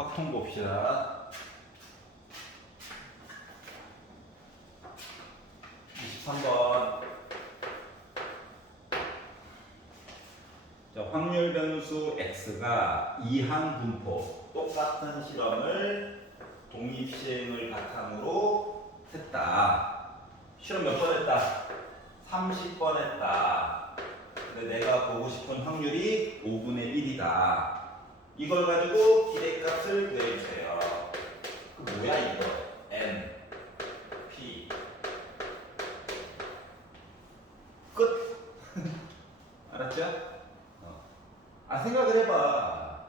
확통 봅시다. 23번. 자, 확률 변수 x가 이항 분포 똑같은 실험을 독립 시행을 바탕으로 했다. 실험 몇 번 했다? 30번 했다. 근데 내가 보고 싶은 확률이 5분의 1이다. 이걸 가지고 기대값을 구해주세요. 그 뭐야 이거? n, p 끝. 알았죠? 생각을 해봐.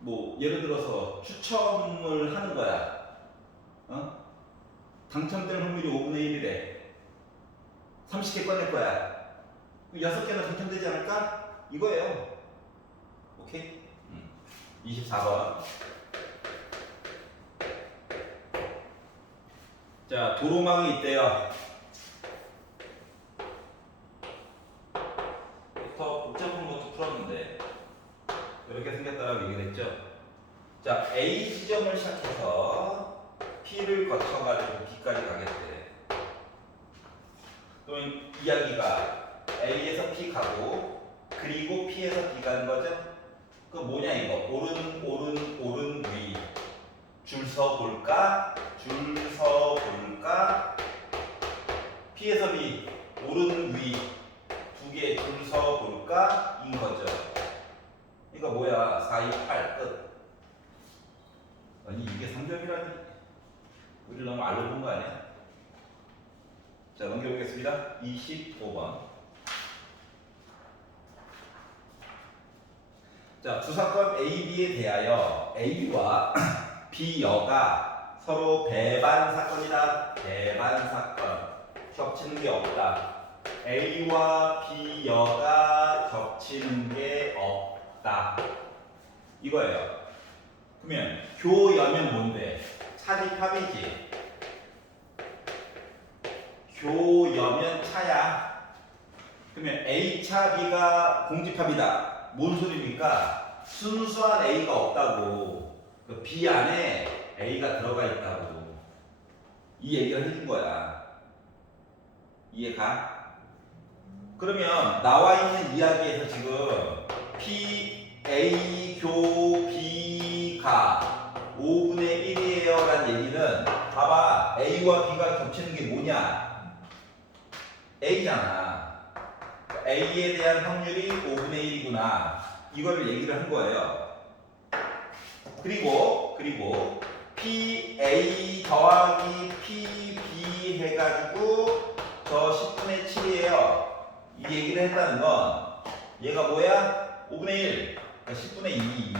뭐 예를 들어서 추첨을 하는 거야. 당첨될 확률이 5분의 1이래. 30개 꺼낼 거야. 6개는 당첨되지 않을까? 이거예요. 오케이? 24번. 자, 도로망이 있대요. 더 복잡한 것도 풀었는데 이렇게 생겼다라고 얘기를 했죠. 자, A 지점을 시작해서 P를 거쳐가지고 B까지 가겠대. 그럼 이야기가 A에서 P 가고 그리고 P에서 B 가는 거죠? 그 뭐냐 이거? 오른 위. 줄 서 볼까? P에서 B 오른 위 두 개 줄 서 볼까? 인 거죠. 이거 뭐야? 4, 2, 8 끝. 아니 이게 3점이라니? 우리 너무 알로 본 거 아니야? 자, 넘겨보겠습니다. 25번. 자, 두 사건 A, B에 대하여 A와 B여가 서로 배반 사건이다. 배반 사건. 겹치는 게 없다. A와 B여가 겹치는 게 없다. 이거예요. 그러면 교여면 뭔데? 차집합이지. 교여면 차야. 그러면 A차 B가 공집합이다. 뭔 소리입니까? 순수한 A가 없다고. 그 B 안에 A가 들어가 있다고. 이 얘기를 해준 거야. 이해가? 그러면 나와 있는 이야기에서 지금 P, A, 교, B가 5분의 1이에요 라는 얘기는 봐봐. A와 B가 겹치는 게 뭐냐? A잖아. A에 대한 확률이 5분의 1이구나. 이거를 얘기를 한 거예요. 그리고 PA 더하기 PB 해가지고 저 10분의 7이에요. 이 얘기를 했다는 건 얘가 뭐야? 5분의 1. 그러니까 10분의 2.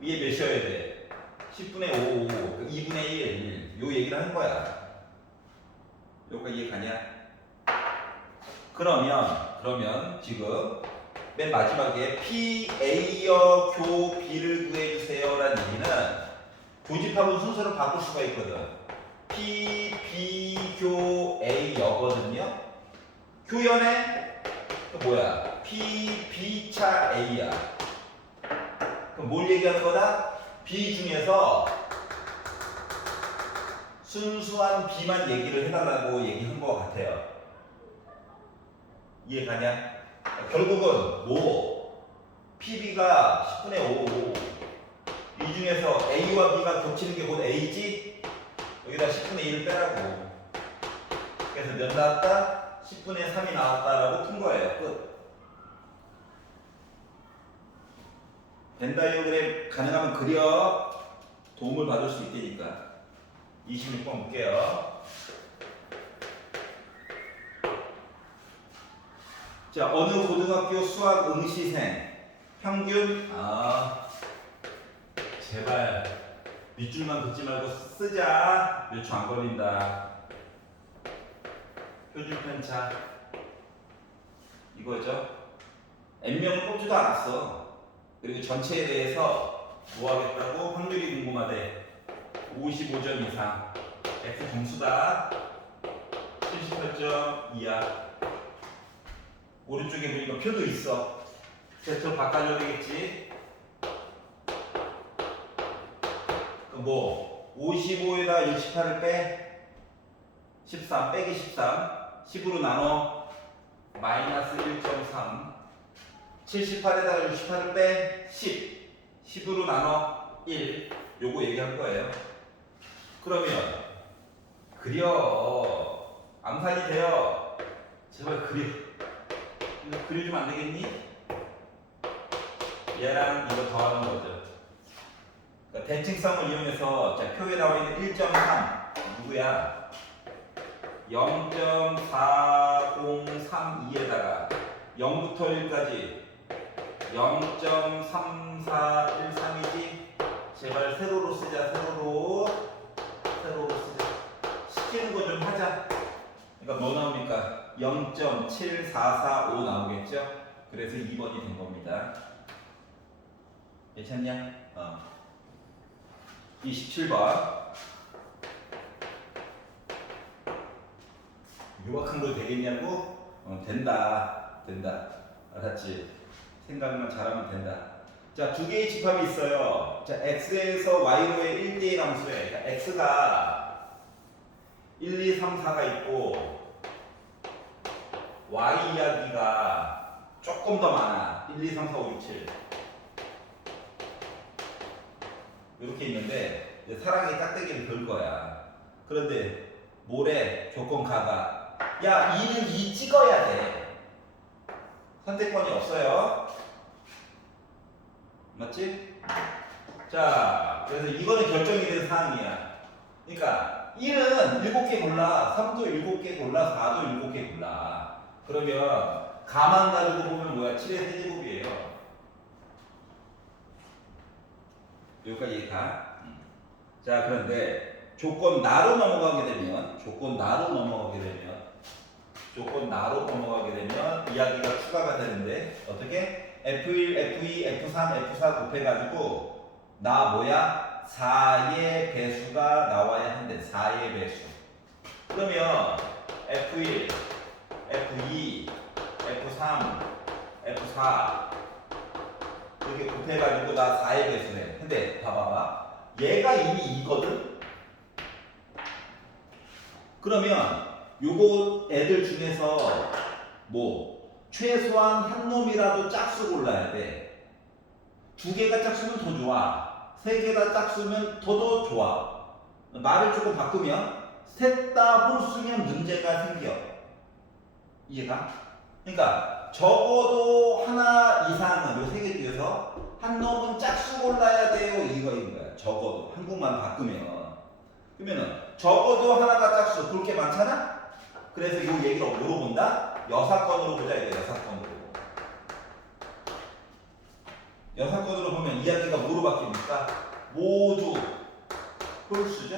위에 몇이어야 돼? 10분의 5. 2분의 1. 요 얘기를 한 거야. 여기까지 이해 가냐? 그러면 지금 맨 마지막에 PA여 교 B를 구해주세요 라는 얘기는 교집합은 순서를 바꿀 수가 있거든. P, B, 교, A여거든요. 교연에 뭐야? P, B차 A야. 그럼 뭘 얘기하는 거다? B 중에서 순수한 B만 얘기를 해달라고 얘기한 것 같아요. 이해가냐? 결국은 뭐 PB가 10분의 5. 이 중에서 A와 B가 겹치는 게 곧 A지? 여기다 10분의 1을 빼라고. 그래서 몇 나왔다? 10분의 3이 나왔다라고 푼 거예요. 끝. 벤 다이어그램 가능하면 그려. 도움을 받을 수 있다니까. 26번 볼게요. 자, 어느 고등학교 수학 응시생 평균 제발 밑줄만 긋지 말고 쓰자. 몇 초 안 걸린다. 표준 편차 이거죠. n명을 뽑지도 않았어. 그리고 전체에 대해서 뭐 하겠다고? 확률이 궁금하대. 55점 이상 X 점수다. 78점 이하. 오른쪽에 보니까 표도 있어. 세트로 바꿔줘야 되겠지. 뭐 55에다 68을 빼 13 빼기 13 10으로 나눠 마이너스 1.3 78에다가 68을 빼 10 10으로 나눠 1 요거 얘기할 거예요. 그러면 그려 암산이 돼요. 제발 그려. 이거 그려주면 안 되겠니? 얘랑 이거 더하는 거죠. 그러니까 대칭성을 이용해서 자, 표에 나와 있는 1.3 누구야? 0.4032에다가 0부터 1까지 0.3413이지? 제발 세로로 쓰자. 세로로 쓰자. 시키는 거 좀 하자. 그러니까 뭐 나옵니까? 0.7445 나오겠죠? 그래서 2번이 된 겁니다. 괜찮냐? 27번. 요약한 거 되겠냐고? 된다. 알았지? 생각만 잘하면 된다. 자, 두 개의 집합이 있어요. 자, x에서 y로의 1대1 함수에 그러니까 x가 1, 2, 3, 4가 있고 y 이야기가 조금 더 많아. 1, 2, 3, 4, 5, 6, 7 이렇게 있는데 이제 사랑의 짝대기를 걸 거야. 그런데 모래 조건 가가 야 2는 2 찍어야 돼. 선택권이 없어요. 맞지? 자, 그래서 이거는 결정이 된 사항이야. 그러니까 1은 7개 골라, 3도 7개 골라, 4도 7개 골라. 그러면 가만 가지고 보면 뭐야? 7의 세제곱이에요. 여기까지 이해가? 자, 그런데 조건 나로 넘어가게 되면 이야기가 추가가 되는데 어떻게? F1, F2, F3, F4 곱해가지고 나 뭐야? 4의 배수가 나와야 한대. 4의 배수. 그러면 F1, F2, F3, F4 이렇게 곱해가지고 나 4의 배수래. 근데 봐봐봐. 얘가 이미 2거든? 그러면 요거 애들 중에서 뭐 최소한 한 놈이라도 짝수 골라야 돼. 2개가 짝수면 더 좋아. 3개 다 짝수면 더 좋아. 말을 조금 바꾸면 셋 다 홀수면 문제가 생겨. 이해가? 그러니까 적어도 하나 이상은 요 3개 중에서 한 놈은 짝수 골라야 돼요. 이거인 거야. 적어도 한국만 바꾸면. 그러면은 적어도 하나가 짝수 볼 게 많잖아? 그래서 이 얘기를 뭐로 본다? 여사건으로 보자. 이거 여사건으로 보면 이야기가 뭐로 바뀝니까? 모두 홀수죠?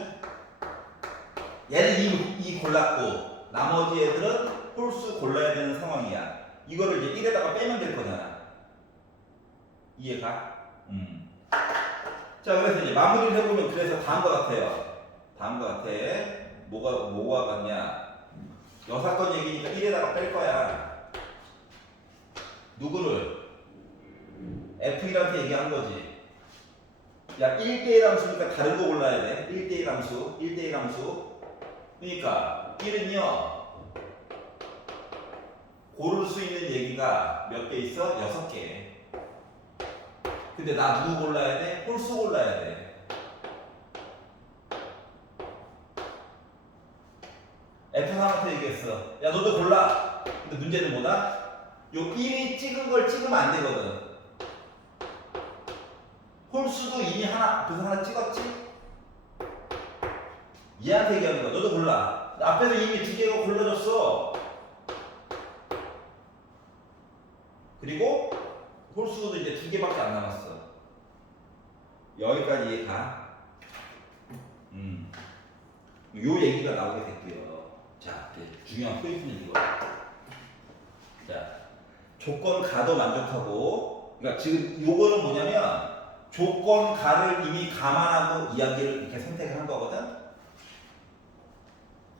얘는 이 골랐고 나머지 애들은 홀수 골라야 되는 상황이야. 이거를 이제 1에다가 빼면 될 거잖아. 이해가? 자, 그래서 이제 마무리를 해보면 그래서 다음과 같아요. 뭐가 같냐? 여사건 얘기니까 1에다가 뺄 거야. 누구를? F1한테 얘기한 거지. 야, 1대1 함수니까 다른 거 골라야 돼. 1대1 함수. 그러니까 1은요. 고를 수 있는 얘기가 몇 개 있어? 6개. 근데 나 누구 골라야 돼? 홀수 골라야 돼. F3한테 얘기했어. 야, 너도 골라. 근데 문제는 뭐다? 요 1이 찍은 걸 찍으면 안 되거든. 홀수도 이미 앞에서 하나 찍었지? 얘한테 얘기하는 거야. 너도 골라. 앞에서 이미 2개가 골라줬어. 그리고 홀수도 이제 2개밖에 안 남았어. 여기까지 이해가? 요 얘기가 나오게 됐고요. 자, 중요한 포인트는 이거. 자, 조건 가도 만족하고, 그러니까 지금 요거는 뭐냐면 조건 가를 이미 감안하고 이야기를 이렇게 선택을 한 거거든.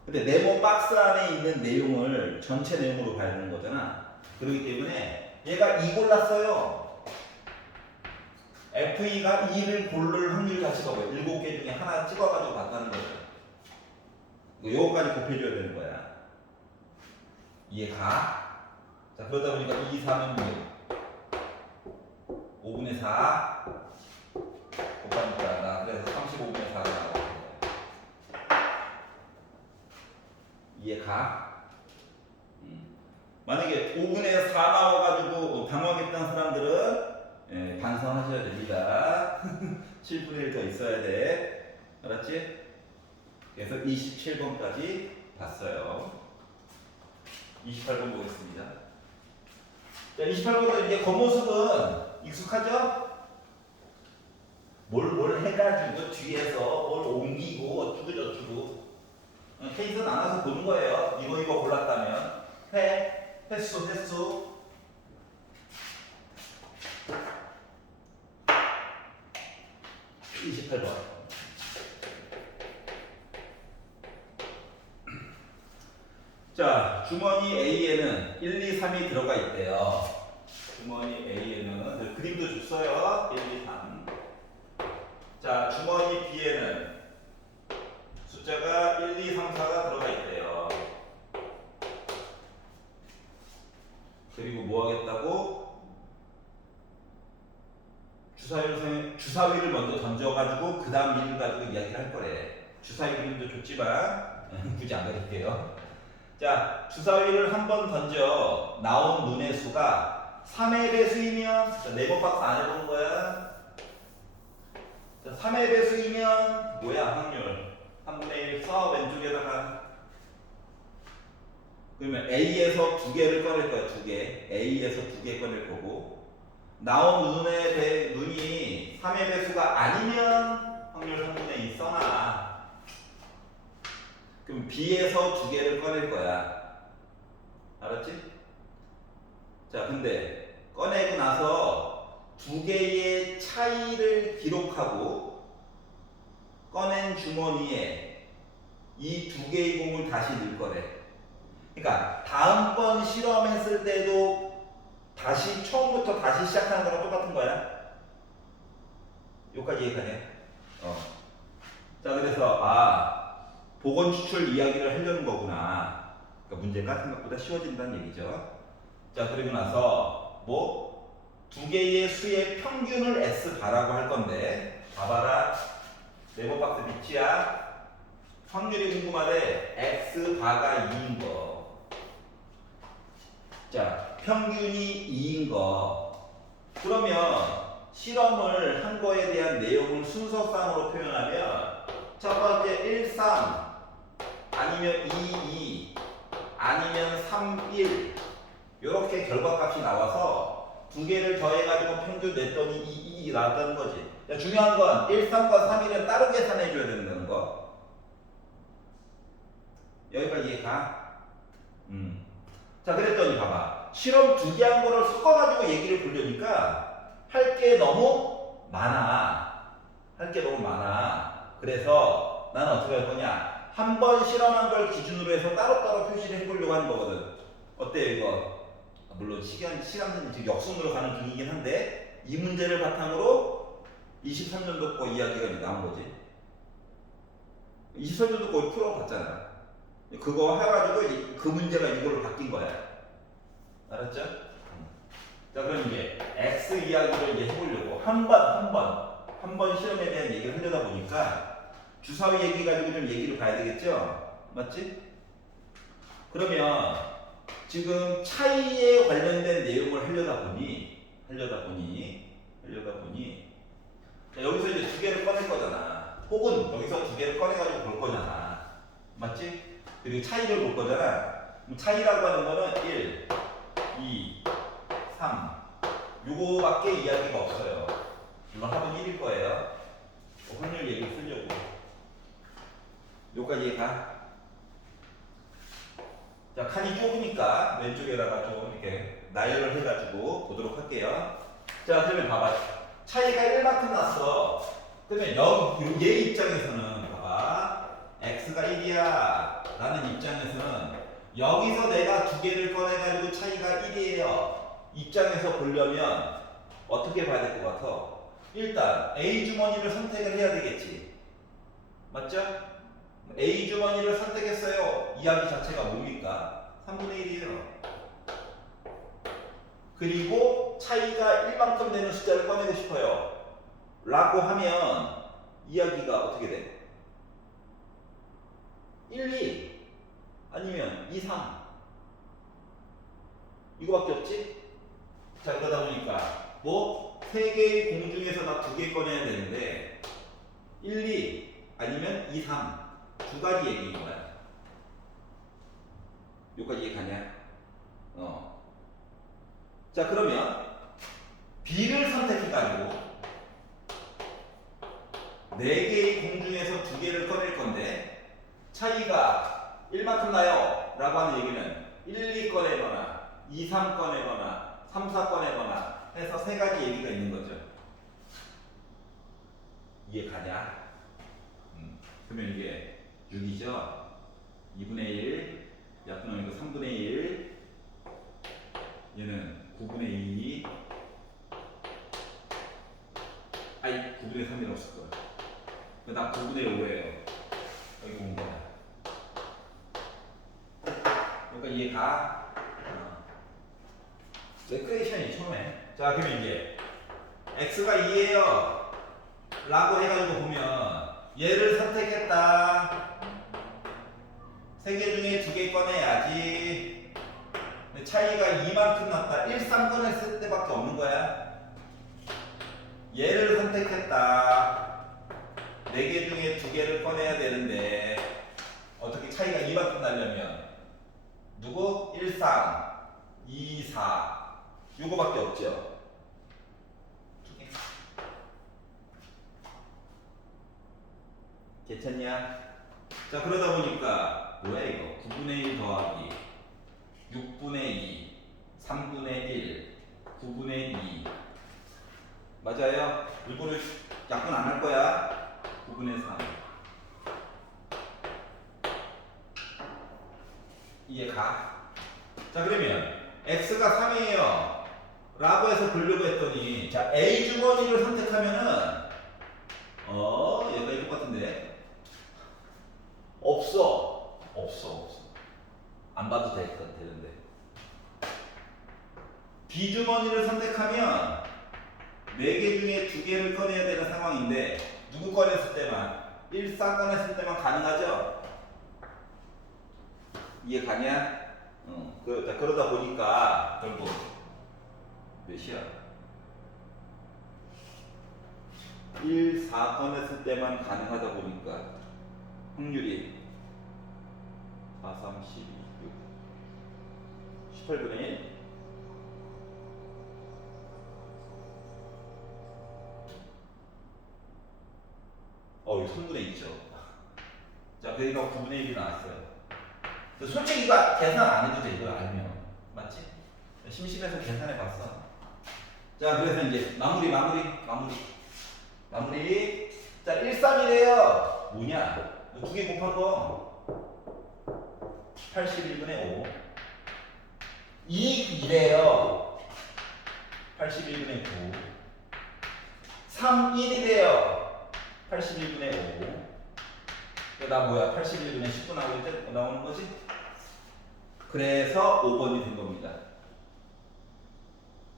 근데 네모 박스 안에 있는 내용을 전체 내용으로 봐야 되는 거잖아. 그렇기 때문에 얘가 2 골랐어요. FE가 2를 고를 확률 자체가 뭐야? 7개 중에 하나 찍어가지고 봤다는 거죠. 요거까지 곱해줘야 되는 거야. 이해가? 자, 그러다 보니까 2, 4는 5분의 4 곱하니까 그래서 35분의 4가 나오는 거야. 이해가? 만약에 5분의 4 나와가지고 당황했던 사람들은 반성하셔야 됩니다. 7분의 1 더 있어야 돼. 알았지? 그래서 27번까지 봤어요. 28번 보겠습니다. 자, 28번은 이제 겉모습은 익숙하죠? 뭘 해가지고 뒤에서 뭘 옮기고 어쩌고저쩌고 케이스 나눠서 보는 거예요. 이거 골랐다면 횟수 28번. 자, 주머니 A에는 1, 2, 3이 들어가 있대요. 주머니 A에는 그림도 줬어요. 1, 2, 3. 자, 주머니 B에는 숫자가 1, 2, 3, 4가 들어가 있대요. 그리고 뭐 하겠다고? 주사위를 먼저 던져가지고 그 다음 일을 가지고 이야기를 할 거래. 주사위 그림도 줬지만 굳이 안 그릴게요. 자, 주사위를 한 번 던져 나온 눈의 수가 3의 배수이면 네모 박스 안 해보는 거야. 자, 3의 배수이면 뭐야? 확률 3분의 1 써. 왼쪽에다가 그러면 A에서 2개를 꺼낼 거야. 2개. A에서 2개 꺼낼 거고 나온 눈이 3의 배수가 아니면 확률 3분의 2 써놔. 그럼 B에서 2개를 꺼낼 거야. 알았지? 자, 근데 꺼내고 나서 2개의 차이를 기록하고 꺼낸 주머니에 이 2개의 공을 다시 넣을 거래. 그러니까 다음번 실험했을 때도 다시 처음부터 다시 시작하는 거랑 똑같은 거야. 여기까지 이해가냐? 자, 그래서 복원 추출 이야기를 하려는 거구나. 그러니까 문제가 생각보다 쉬워진다는 얘기죠. 자, 그리고 나서 뭐 2개의 수의 평균을 S 바라고 할 건데 봐봐라. 네모 박스 밑이야. 확률이 궁금하대. X 바가 2인 거. 자, 평균이 2인 거. 그러면 실험을 한 거에 대한 내용을 순서상으로 표현하면 첫 번째 1, 3 아니면 2, 2 아니면 3, 1 이렇게 결과값이 나와서 2개를 더해가지고 평균 냈더니 2, 2 나왔다는 거지. 야, 중요한 건 1, 3과 3, 1은 따로 계산해 줘야 된다는 거. 여기까지 이해가? 자, 그랬더니 봐봐. 실험 2개 한 거를 섞어가지고 얘기를 보려니까 할 게 너무 많아. 그래서 나는 어떻게 할 거냐. 한 번 실험한 걸 기준으로 해서 따로따로 표시를 해보려고 하는 거거든. 어때요, 이거? 물론 시간은 지금 역순으로 가는 중이긴 한데 이 문제를 바탕으로 23년도 거 이야기가 이제 나온 거지. 23년도 거 풀어봤잖아. 그거 해가지고 그 문제가 이걸로 바뀐 거야. 알았죠? 자, 그럼 이제 X 이야기를 이제 해보려고 한 번 실험에 대한 얘기를 하려다 보니까 주사위 얘기 가지고 좀 얘기를 봐야 되겠죠? 맞지? 그러면 지금 차이에 관련된 내용을 하려다 보니 자, 여기서 이제 2개를 꺼낼 거잖아. 혹은 여기서 2개를 꺼내가지고 볼 거잖아. 맞지? 그리고 차이를 볼 거잖아. 그럼 차이라고 하는 거는 1, 2, 3 요거밖에 이야기가 없어요. 물론 합은 1일 거예요. 확률 얘기를 쓰려고. 요까지 가. 자, 칸이 좁으니까 왼쪽에다가 좀 이렇게 나열을 해가지고 보도록 할게요. 자, 그러면 봐봐. 차이가 1만큼 났어. 그러면 얘 입장에서는 봐봐. x가 1이야 라는 입장에서는 여기서 내가 2개를 꺼내가지고 차이가 1이에요 입장에서 보려면 어떻게 봐야 될 것 같아? 일단 A 주머니를 선택을 해야 되겠지. 맞죠? A 주머니를 선택했어요. 이야기 자체가 뭡니까? 3분의 1이에요. 그리고 차이가 1만큼 되는 숫자를 꺼내고 싶어요. 라고 하면 이야기가 어떻게 돼? 1, 2 아니면 2, 3 이거밖에 없지? 자, 그러다 보니까 뭐 3개의 공 중에서 나 2개 꺼내야 되는데 1, 2 아니면 2, 3 두 가지 얘기인 거야. 여기까지 이해가냐? 자, 그러면 B를 선택해가지고 4개의 공 중에서 2개를 꺼낼 건데 차이가 1만큼 나요 라고 하는 얘기는 1, 2 꺼내거나 2, 3 꺼내거나 3, 4 꺼내거나 해서 3가지 얘기가 있는 거죠. 이해가냐? 그러면 이게 6이죠. 2분의 1 약분하면 3분의 1 얘는 9분의 2 아이 9분의 3이 없을 거야. 그 다음 9분의 5예요. 여기 온 거야. 그러니까 이해가? 레크레이션이 처음에. 자, 그러면 이제 x가 2예요 라고 해가지고 보면 얘를 선택했다. 3개 중에 2개 꺼내야지. 근데 차이가 2만큼 났다. 1, 3 꺼냈을 때밖에 없는 거야. 얘를 선택했다. 4개 중에 2개를 꺼내야 되는데 어떻게 차이가 2만큼 나려면 누구? 1, 3, 2, 4 요거밖에 없죠. 2개. 괜찮냐? 자, 그러다 보니까 뭐야 이거? 9분의 1 더하기 6분의 2 3분의 1 9분의 2 맞아요? 이거를 약분 안 할 거야. 9분의 3 이해가? 자, 그러면 x가 3이에요 라고 해서 보려고 했더니 자 A 주머니를 선택하면은 얘가 똑같은데 없어 안 봐도 되는데 B 주머니를 선택하면 4개 중에 2개를 꺼내야 되는 상황인데 누구 꺼냈을 때만 1, 4 꺼냈을 때만 가능하죠? 이해가냐? 그러다 보니까 결국 몇이야? 1, 4 꺼냈을 때만 가능하다 보니까 확률이 4, 3, 12, 6 18분의 1 이거 3분의 2죠. 자, 그러니까 9분의 1이 나왔어요. 솔직히 이거 계산 안 해도 돼. 이거 알면. 맞지? 심심해서 계산해 봤어. 자, 그래서 이제 마무리. 자, 1, 3이래요. 뭐냐? 2개 곱한 거 81분의 5. 2 2래요. 81분의 9. 3, 1이래요. 81분의 5. 나 뭐야? 81분의 19 나오는 거지? 그래서 5번이 된 겁니다.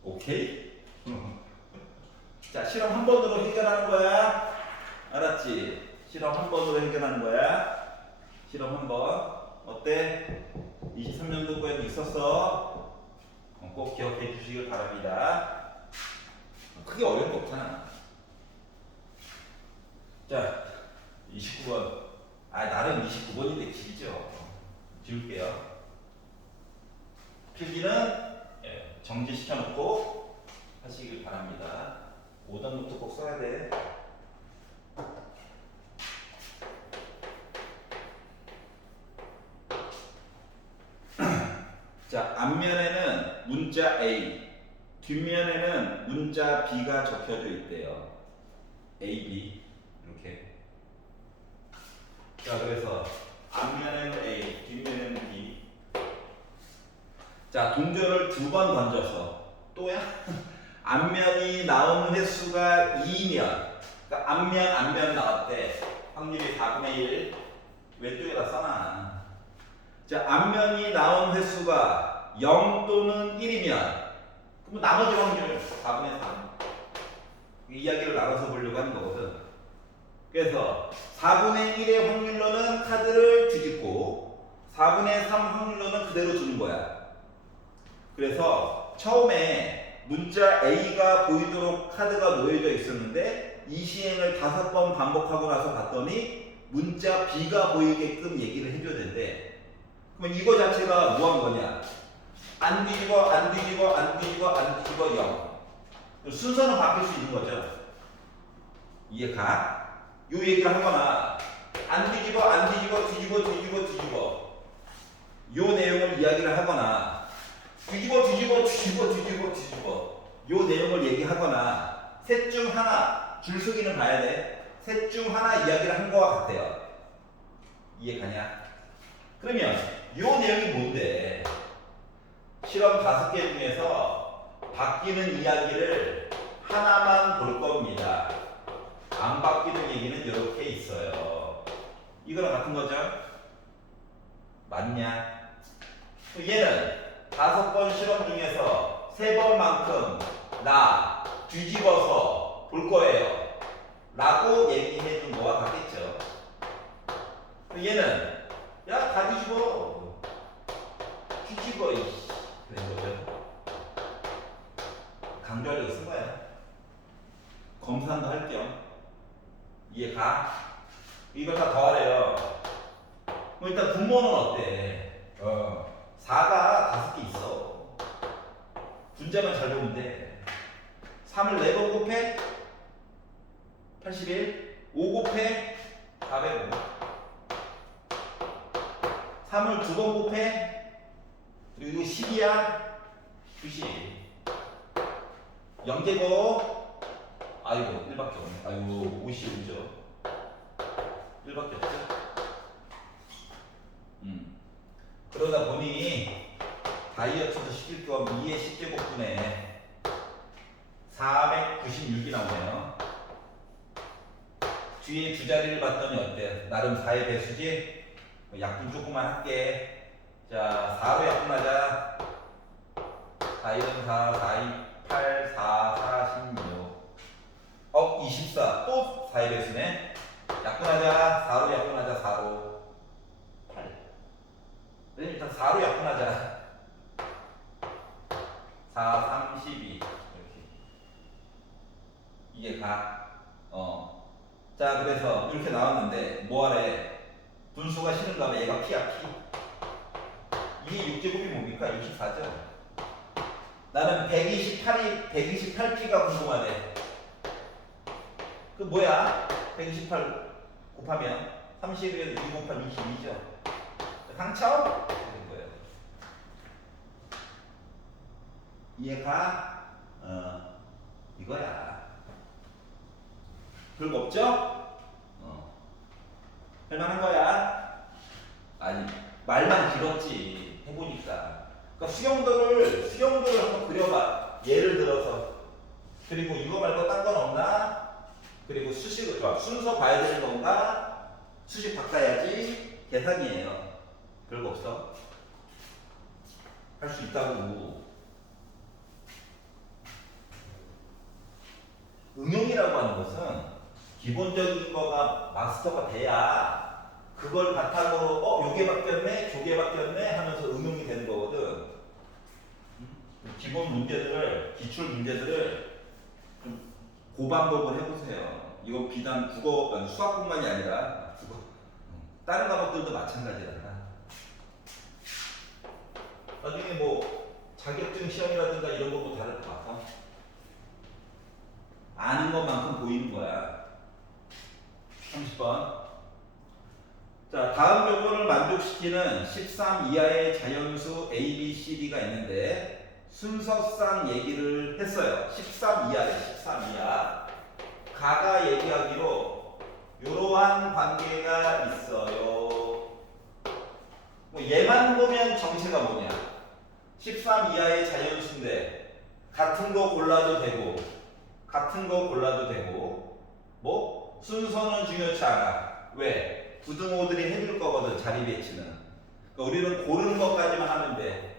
오케이? 자, 실험 한 번으로 해결하는 거야. 알았지? 실험 한 번으로 해결하는 거야. 실험 한 번. 어때? 23년도 거에도 있었어. 꼭 기억해 주시길 바랍니다. 크게 어려운 거 없잖아. 자, 29번. 나름 29번인데 길죠. 지울게요. 필기는 정지시켜놓고 하시길 바랍니다. 오던 노트 꼭 써야 돼. 자, 앞면에는 문자 A, 뒷면에는 문자 B가 적혀져 있대요. A, B 이렇게. 자, 그래서 앞면에는 A, 뒷면에는 B. 자, 동전을 2번 던져서 또야? 앞면이 나오는 횟수가 2면, 그러니까 앞면 나왔대. 확률이 4분의 1. 왼쪽에다 써놔. 자, 앞면이 나온 횟수가 0 또는 1이면, 그럼 나머지 확률 4분의 3. 이야기를 나눠서 보려고 하는 거거든. 그래서 4분의 1의 확률로는 카드를 뒤집고 4분의 3 확률로는 그대로 두는 거야. 그래서 처음에 문자 A가 보이도록 카드가 놓여져 있었는데 이 시행을 5번 반복하고 나서 봤더니 문자 B가 보이게끔 얘기를 해줘야 된대. 그럼 이거 자체가 뭐 한 거냐? 안 뒤집어, 안 뒤집어, 안 뒤집어, 안 뒤집어 0. 순서는 바뀔 수 있는 거죠. 이해가? 요 얘기를 하거나 안 뒤집어, 안 뒤집어, 뒤집어, 뒤집어, 뒤집어 요 내용을 이야기를 하거나 뒤집어, 뒤집어, 뒤집어, 뒤집어, 뒤집어 요 내용을 얘기하거나 셋 중 하나 줄서기는 봐야 돼. 셋 중 하나 이야기를 한 거와 같아요. 이해가냐? 그러면 요 내용이 뭔데? 실험 5개 중에서 바뀌는 이야기를 하나만 볼 겁니다. 안 바뀌는 얘기는 이렇게 있어요. 이거랑 같은 거죠? 맞냐? 얘는 5번 실험 중에서 3번만큼 나 뒤집어서 볼 거예요. 라고 얘기해 준 거와 같겠죠. 얘는 야, 다 뒤집어. 뒤집어. 그런 거죠. 강조하려고 쓴 거야. 검사도 할 겸. 이해가? 이걸 다 더하래요. 그럼 일단 분모는 어때? 4가 5개 있어. 분자만 잘 보면 돼. 3을 4번 곱해 81, 5 곱해 405. 3을 2번 곱해 그리고 10이야 90. 0제곱 아이고 1밖에 없네. 아이고 55죠. 1밖에 없죠. 그러다 보니 다이어트도 시킬 겸 2의 10제곱분에 496이 나오네요. 뒤에 두 자리를 봤더니 어때? 나름 4의 배수지? 약분 조금만 할게. 자, 4로 약분하자. 4, 1은 4, 4, 2, 8, 4, 4, 16. 24. 또 4의 배수네. 약분하자. 4로 약분하자. 4로. 8. 일단 4로 약분하자. 4, 32. 이렇게. 이게 가. 자, 그래서 이렇게 나왔는데 뭐하래? 분수가 싫은가 봐. 얘가 P야, P. 이게 6제곱이 뭡니까? 64죠. 나는 128P가 궁금하네. 그 뭐야? 128 곱하면 31에서 2 곱하면 22죠. 상처? 되는 거예요. 이해가? 이거야. 별거 없죠? 할만한 거야? 아니, 말만 길었지. 해보니까. 그러니까 수영도를 한번 그려봐. 예를 들어서. 그리고 이거 말고 딴 건 없나? 그리고 수식을 좋아. 순서 봐야 되는 건가? 수식 바꿔야지. 계산이에요. 별거 없어. 할 수 있다고. 응용이라고 하는 것은 기본적인 거가 마스터가 돼야 그걸 바탕으로 요게 바뀌었네, 저게 바뀌었네 하면서 응용이 되는 거거든. 기본 문제들을, 기출 문제들을 좀 고반복을 해보세요. 이거 비단 국어, 수학뿐만이 아니라 국어, 다른 과목들도 마찬가지다. 나중에 뭐 자격증 시험이라든가 이런 것도 다를 것 같아. 아는 것만큼 보이는 거야. 30번. 자, 다음 조건을 만족시키는 13 이하의 자연수 A, B, C, D가 있는데 순서상 얘기를 했어요. 13 이하래, 13 이하. 가가 얘기하기로 이러한 관계가 있어요. 뭐 얘만 보면 정체가 뭐냐? 13 이하의 자연수인데 같은 거 골라도 되고 같은 거 골라도 되고 뭐 순서는 중요치 않아. 왜? 부등호들이 해줄 거거든. 자리 배치는. 그러니까 우리는 고르는 것까지만 하면 돼.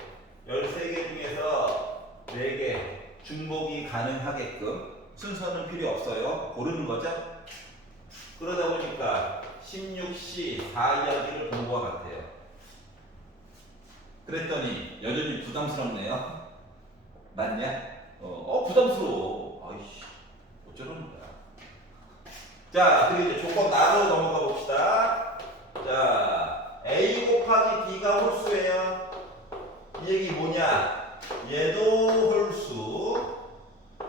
13개 중에서 4개 중복이 가능하게끔 순서는 필요 없어요. 고르는 거죠. 그러다 보니까 16C 4이야기를 본 것 같아요. 그랬더니 여전히 부담스럽네요. 맞냐? 부담스러워. 아이씨, 어쩌라는 거야. 자, 그리고 이제 조건 나로 넘어가 봅시다. 자, A 곱하기 B가 홀수예요. 이 얘기 뭐냐? 얘도 홀수,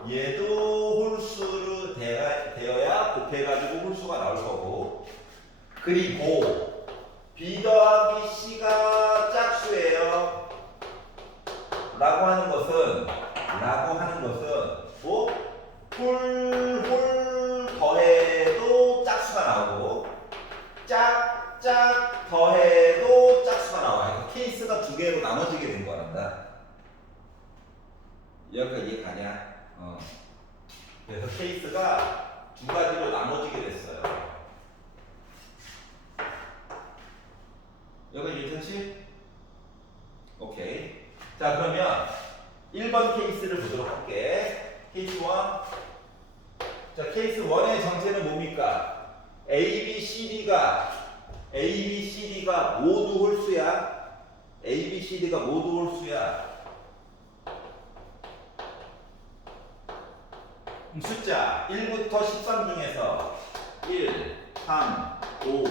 얘도 홀수로 되어야 곱해가지고 홀수가 나올 거고, 그리고 B 더하기 C가 짝수예요. 라고 하는 것은 뭐? 홀 더해도 짝수가 나오고 짝 더해도 짝수가 나와. 그러니까 케이스가 2개로 나눠지게 된 거란다. 여기까지 이해 가냐? 그래서 케이스가 2가지로 나눠지게 됐어요. 여기 괜찮지? 오케이. 자, 그러면 1번 케이스를 보도록 할게. 케이스 1. 자, 케이스 1의 정체는 뭡니까? A, B, C, D가 모두 홀수야. A, B, C, D가 모두 홀수야. 숫자 1부터 13 중에서 1, 3, 5,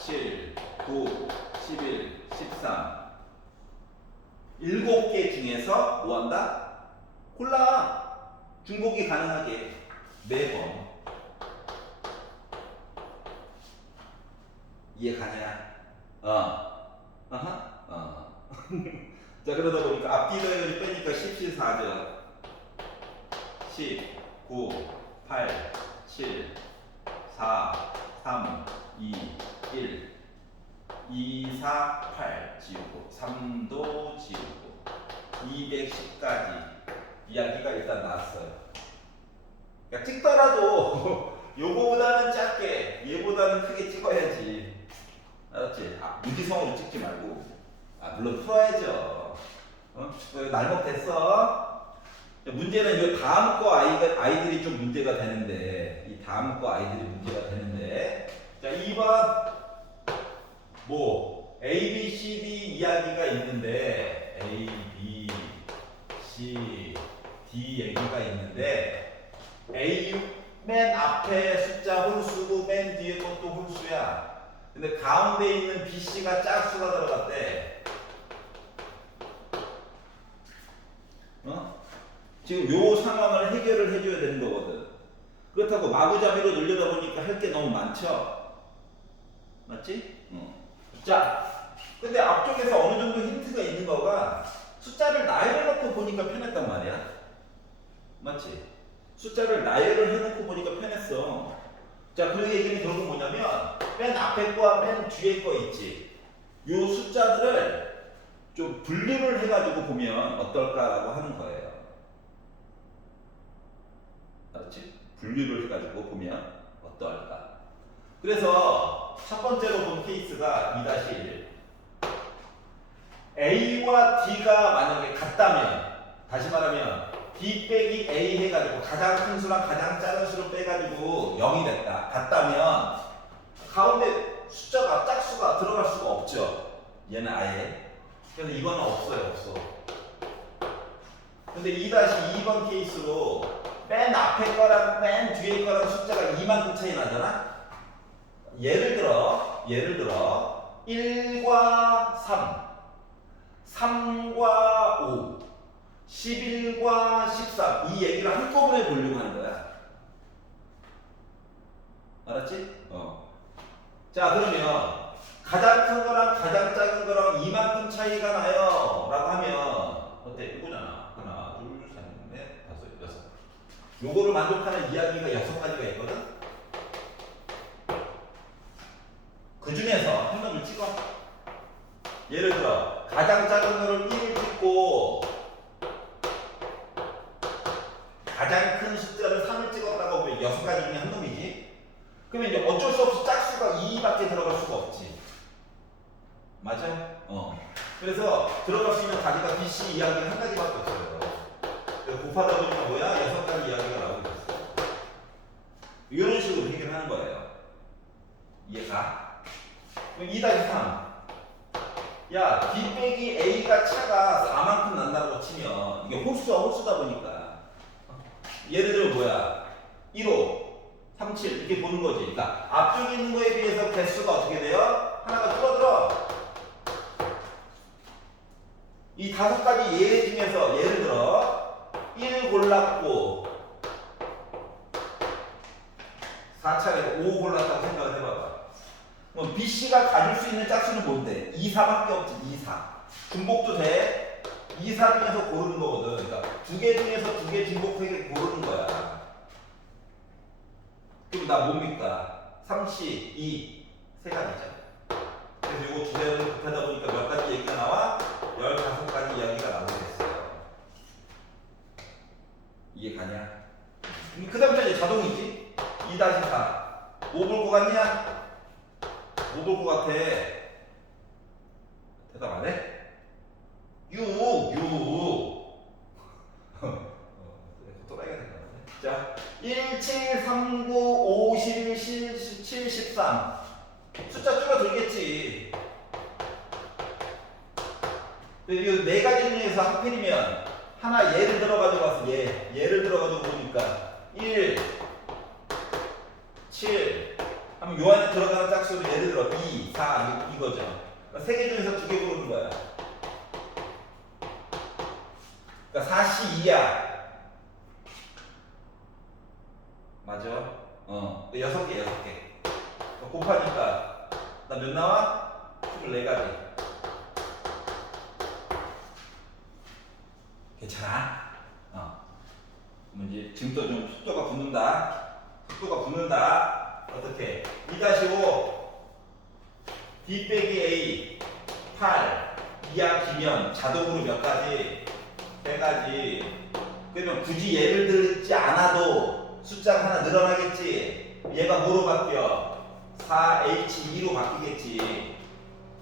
7, 9, 11, 13 7개 중에서 뭐 한다? 골라. 중복이 가능하게 4번. 이해 가냐? 자, 그러다 보니까 앞뒤 더해가지고 빼니까 14죠. 10, 9, 8, 7, 4, 3, 2, 1 2, 4, 8 지우고 3도 지우고 210까지 이야기가 일단 나왔어요. 그러니까 찍더라도 요거보다는 작게 얘보다는 크게 찍어야지. 알았지? 무지성으로 찍지 말고. 물론 풀어야죠. 날먹됐어. 문제는 이 다음 거 아이들이 좀 문제가 되는데, 이 다음 거 아이들이 문제가 되는데, 자, 2번 뭐 A, B, C, D 이야기가 있는데 A, B, C, D 얘기가 있는데 A 맨 앞에 숫자 홀수고 맨 뒤에 것도 홀수야. 근데 가운데 있는 B, C가 짝수가 들어갔대. 지금 요 상황을 해결을 해줘야 되는 거거든. 그렇다고 마구잡이로 늘려다 보니까 할 게 너무 많죠. 맞지? 자, 근데 앞쪽에서 어느 정도 힌트가 있는 거가 숫자를 나열해 놓고 보니까 편했단 말이야. 맞지? 숫자를 나열을 해놓고 보니까 편했어. 자, 그 얘기는 결국 뭐냐면 맨 앞에 거와 맨 뒤에 거 있지. 요 숫자들을 좀 분류를 해가지고 보면 어떨까라고 하는 거예요. 알았지? 분류를 해가지고 보면 어떨까. 그래서 첫 번째로 본 케이스가 2-1. A와 D가 만약에 같다면, 다시 말하면 D 빼기 A 해가지고 가장 큰 수랑 가장 작은 수를 빼가지고 0이 됐다. 같다면 가운데 숫자가 짝수가 들어갈 수가 없죠. 얘는 아예. 그래서 이거는 없어. 근데 2-2번 케이스로 맨 앞에 거랑 맨 뒤에 거랑 숫자가 이만큼 차이 나잖아. 예를 들어 1과 3, 3과 5, 11과 13 이 얘기를 한꺼번에 보려고 하는 거야. 알았지? 자, 그러면 가장 큰 거랑 가장 작은 거랑 이만큼 차이가 나요 라고 하면 어때? 이거잖아. 하나, 둘, 셋, 넷, 다섯, 여섯. 요거를 만족하는 이야기가 6가지가 있거든. 그 중에서 한 놈을 찍어. 예를 들어 가장 작은 거를 1을 찍고 가장 큰 숫자를 3을 찍어. 그러면 이제 어쩔 수 없이 짝수가 2밖에 들어갈 수가 없지. 맞아? 그래서 들어갈 수 있는 가지가 BC 이야기가 한 가지밖에 없어요. 그래서 곱하다 보니까 뭐야? 6가지 이야기가 나오게 됐어. 이런 식으로 해결하는 거예요. 이해가? 그럼 2-3. 야, B 빼기 A가 차가 4만큼 난다고 치면 이게 홀수다 보니까 예를 들어 뭐야? 1호, 37 이렇게 보는 거지. 그러니까 앞쪽에 있는 거에 비해서 개수가 어떻게 돼요? 하나가 줄어들어. 이 5가지 예 중에서 예를 들어 1 골랐고 4차례 5 골랐다고 생각을 해봐봐. 그럼 BC가 가질 수 있는 짝수는 뭔데? 2, 4밖에 없지. 2, 4. 중복도 돼. 2, 4 중에서 고르는 거거든. 그러니까 2개 중에서 2개 중복하게 고르는 거야. 그럼 나 뭡니까? 3, 2, 3가지죠. 그래서 이거 주제를 곱하다 보니까 몇 가지 얘기가 나와? 15가지 이야기가 나오게 됐어요. 이해 가냐? 그 다음에 이제 자동이지? 2-4. 뭐 볼 것 같냐? 뭐 볼 것 같아? 대답 안 해? 6. 또라이가 된다네. 자, 1, 7, 3, 9, 5, 11, 7, 13. 숫자 줄어들겠지. 이 4가지 중에서 하필이면 하나 예를 들어가지고 와서 예를 들어가지고 보니까 1, 7 하면 요 안에 들어가는 짝수를 예를 들어 2, 4 이거죠. 그러니까 3개 중에서 2개 고르는 거야. 그러니까 4C2야. 맞아? 6개. 곱하니까 나 몇 나와? 24가지. 괜찮아? 그럼 이제 지금도 좀 속도가 붙는다. 어떻게? 2-5 D 빼기 A 8 2야 기면 자동으로 몇 가지? 3가지. 그러면 굳이 예를 들지 않아도 숫자가 하나 늘어나겠지. 얘가 뭐로 바뀌어? 4H2로 바뀌겠지.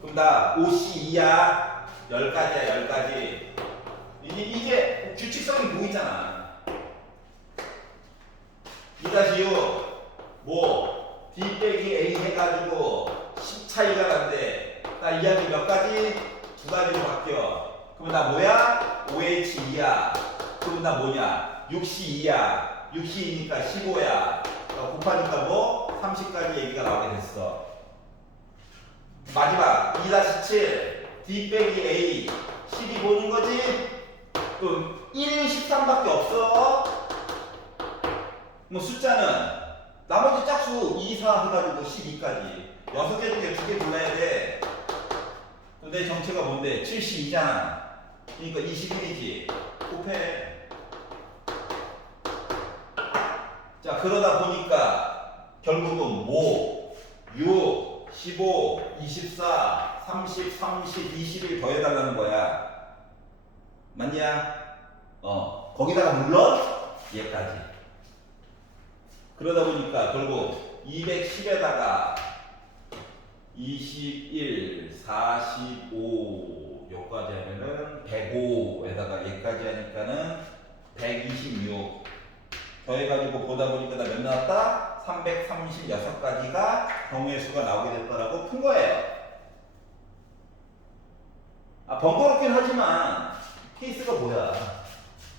그럼 나 5C2야 10가지야 10가지. 이게 규칙성이 보이잖아. 2-6 뭐 D 빼기 A 해가지고 10 차이가 난대. 나 이야기 몇 가지? 2가지로 바뀌어. 그럼 나 뭐야? 5H2야. 그럼 나 뭐냐? 6C2야. 6C2니까 15야. 곱하니까 뭐? 30까지 얘기가 나오게 됐어. 마지막 2-7 D 빼기 A 12 보는 거지? 그럼 1, 13밖에 없어. 뭐 숫자는 나머지 짝수 2, 4 해가지고 12까지 6개 중에 2개 골라야 돼. 근데 정체가 뭔데? 72잖아. 그러니까 21이지. 곱해. 자, 그러다 보니까 결국은 5, 6, 15, 24, 30, 30, 21 더해달라는 거야. 맞냐? 거기다가 물론 얘까지. 그러다 보니까 결국 210에다가 21, 45 여기까지 하면은 105에다가 얘까지 하니까는 126 더해가지고 보다 보니까 나 몇 나왔다? 336가지가 경우의 수가 나오게 됐다라고 푼 거예요. 번거롭긴 하지만 케이스가 뭐야?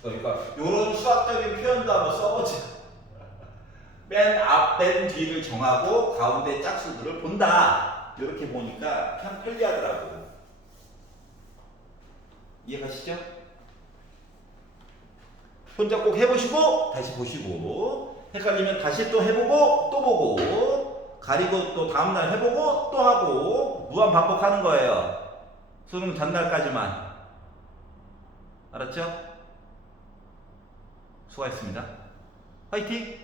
그러니까 이런 수학적인 표현도 한번 써보자. 맨 앞, 맨 뒤를 정하고 가운데 짝수들을 본다. 이렇게 보니까 참 편리하더라고. 이해가시죠? 혼자 꼭 해보시고 다시 보시고 헷갈리면 다시 또 해보고 또 보고 가리고 또 다음날 해보고 또 하고 무한 반복하는 거예요. 수능 전날까지만. 알았죠? 수고하셨습니다. 화이팅!